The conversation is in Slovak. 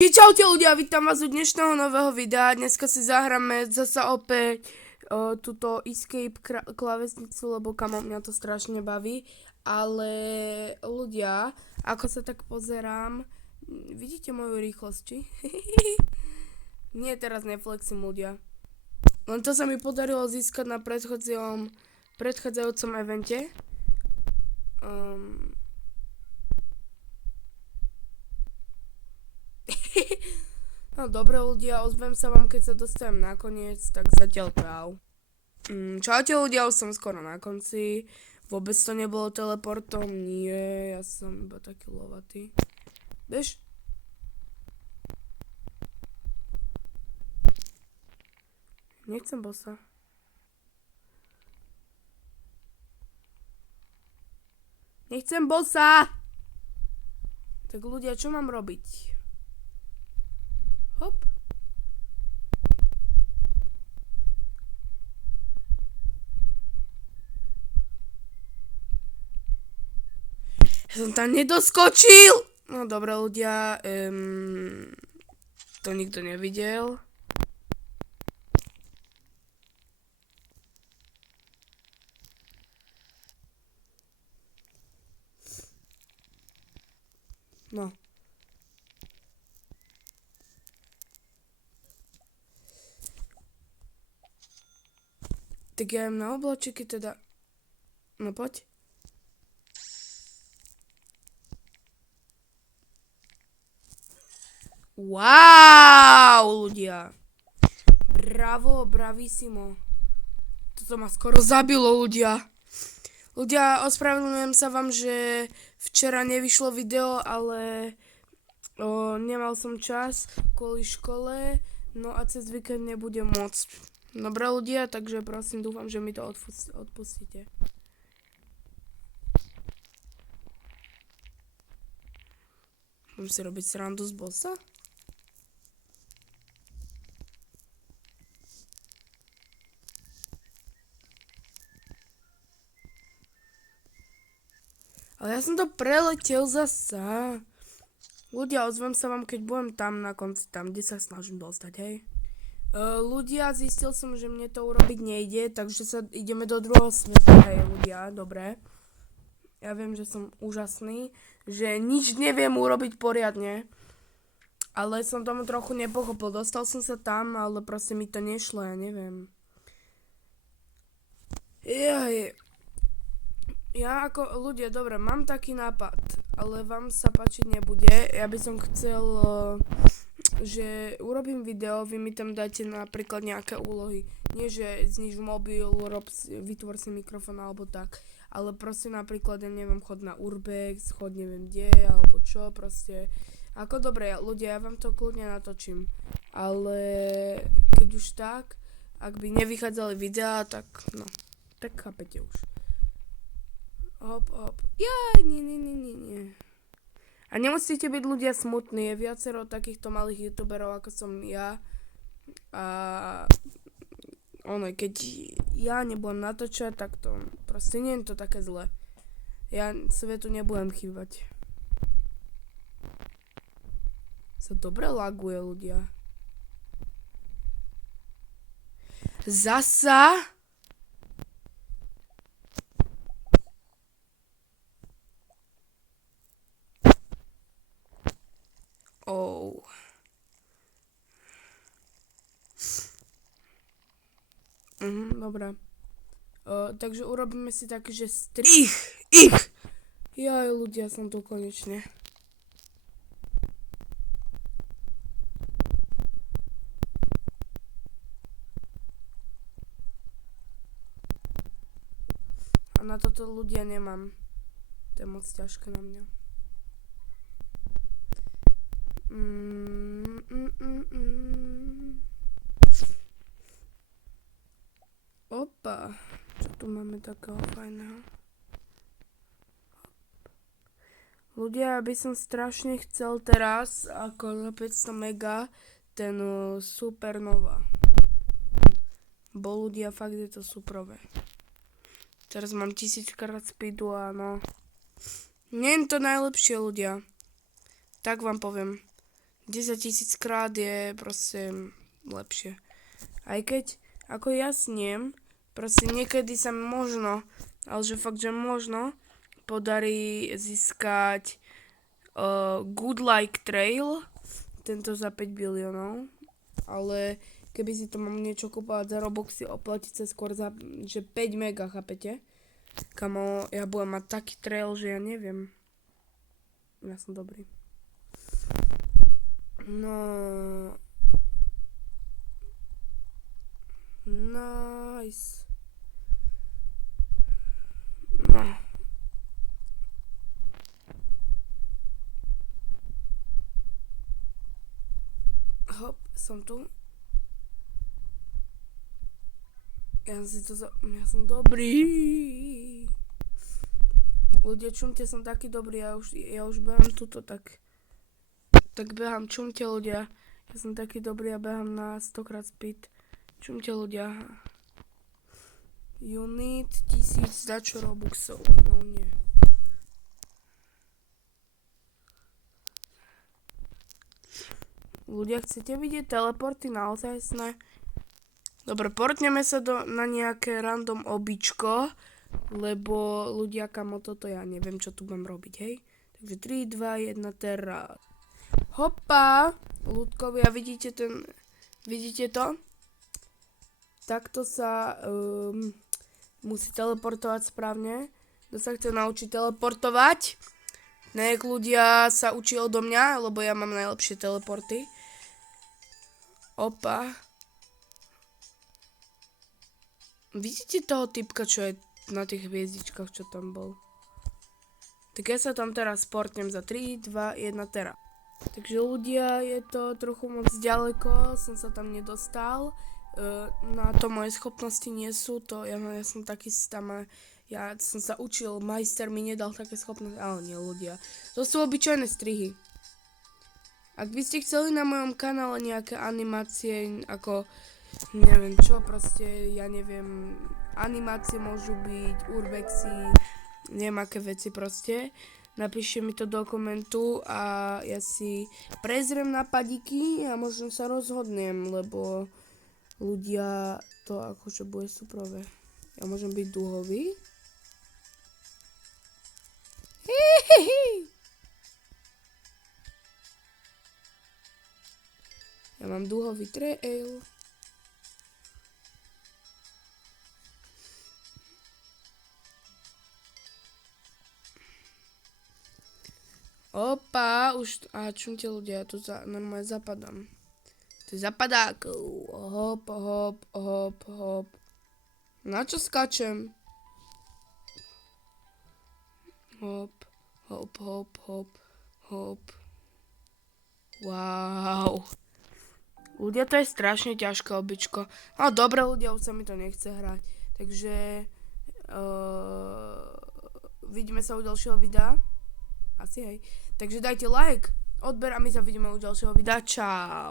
Čaute ľudia, vítam vás u dnešného nového videa. Dneska si zahráme zasa opäť túto escape klávesnicu, lebo kamo mňa to strašne baví. Ale ľudia, ako sa tak pozerám, vidíte moju rýchlosť, či? Nie, teraz neflexím ľudia. Len to sa mi podarilo získať na predchádzajúcom evente. No dobre ľudia, ozvem sa vám, keď sa dostanem nakoniec, tak zatiaľ čau. Čaute ľudia, už som skoro na konci. Vôbec to nebolo teleportom, nie, ja som iba taký lovatý. Bež? Nechcem bossa. Nechcem bossa! Tak ľudia, čo mám robiť? Hop. Ja som tam nedoskočil! No dobré ľudia, to nikto nevidel. No. Tak ja jem na oblačiky teda. No poď. Wow, ľudia. Bravo, bravissimo. Toto ma skoro zabilo, ľudia. Ľudia, ospravedlňujem sa vám, že včera nevyšlo video, ale nemal som čas kvôli škole, no a cez víkend nebudem môcť. Dobre ľudia, takže prosím, dúfam, že mi to odpustíte. Môžem si robiť srandu z bossa? Ale ja som to preletel zasa. Ľudia, ozvem sa vám, keď budem tam na konci, tam, kde sa snažím dostať, hej? Ľudia, zistil som, že mne to urobiť nejde, takže sa ideme do druhého sveta, hej ľudia, dobre. Ja viem, že som úžasný, že nič neviem urobiť poriadne, ale som tomu trochu nepochopil. Dostal som sa tam, ale proste mi to nešlo, ja neviem. Ja ako ľudia, dobre, mám taký nápad, ale vám sa páčiť nebude. Ja by som chcel, že urobím video, vy mi tam dáte napríklad nejaké úlohy. Nie, že zniž mobil, vytvor si mikrofón alebo tak. Ale proste napríklad, ja neviem, chod na Urbex, chod neviem kde, alebo čo, proste. Ako dobre, ľudia, ja vám to kľudne natočím. Ale keď už tak, ak by nevychádzali videá, tak no, tak chápete už. Hop, hop. Jaj, nie. A nemusíte byť ľudia smutní, je viacero takýchto malých youtuberov, ako som ja. A keď ja nebudem natočať, tak to proste nie je to také zle. Ja svetu nebudem chýbať. Sa dobre laguje, ľudia. Zasa? Dobre. Takže urobíme si taký, že strich. Jaj, ľudia, som tu konečne. A na toto ľudia nemám. To je moc ťažké na mňa. Opa, čo tu máme takého fajného? Ľudia, by som strašne chcel teraz, ako za 500 mega, ten Supernova. Bo ľudia, fakt je to superové. Teraz mám 1000-krát speedu a no. Nie je to najlepšie, ľudia. Tak vám poviem. 10 000 krát je proste lepšie. Aj keď, ako ja sniem, proste niekedy sa mi možno, ale že fakt, že možno, podarí získať Good Like Trail, tento za 5 biliónov, ale keby si to mám niečo kúpovať za Robuxy, oplatiť sa skôr za, že 5 mega, chápete? Kamo, ja budem mať taký trail, že ja neviem. Ja som dobrý. No... Nice. No. Hop, som tu. Ja som dobrý. Ľudia, čumte, som taký dobrý, ja už behám tuto, tak behám, čumte ľudia. Ja som taký dobrý a behám na 100x speed. Čumte ľudia. You need 1000 dačo Robuxov. No nie. Ľudia, chcete vidieť teleporty naozaj sne? Dobre, portneme sa na nejaké random običko, lebo ľudia, kamo, toto ja neviem, čo tu budem robiť, hej? Takže 3, 2, 1, teraz. Hopa! Ľudkovia, vidíte to? Takto sa musí teleportovať správne. Kto sa chce naučiť teleportovať? Nech ľudia sa učí odo mňa, lebo ja mám najlepšie teleporty. Opa. Vidíte toho typka, čo je na tých hviezdičkách, čo tam bol? Tak ja sa tam teraz sportnem za 3, 2, 1, teraz. Takže ľudia, je to trochu moc ďaleko, som sa tam nedostal. Na to moje schopnosti nie sú, to ja som taký ja som sa učil, majster mi nedal také schopnosti, ale nie ľudia. To sú obyčajné strihy. Ak by ste chceli na mojom kanále nejaké animácie, ako neviem čo, proste, ja neviem, animácie môžu byť, urbexy, neviem aké veci proste. Napíšte mi to do komentu a ja si prezriem napadíky a možno sa rozhodnem, lebo ľudia, to akože bude superové. Ja môžem byť dúhový. Ja mám dúhový trail. Opa, už... A čumte ľudia, ja tu normálne zapadám. To je zapadákov. Hop, hop, hop, hop. Na čo skačem? Hop, hop, hop, hop, hop. Wow. Ľudia, to je strašne ťažké običko. No dobre ľudia, už sa mi to nechce hrať. Takže... vidíme sa u ďalšieho videa. Asi hej. Takže dajte like, odber a my sa vidíme u ďalšieho videa. Čau.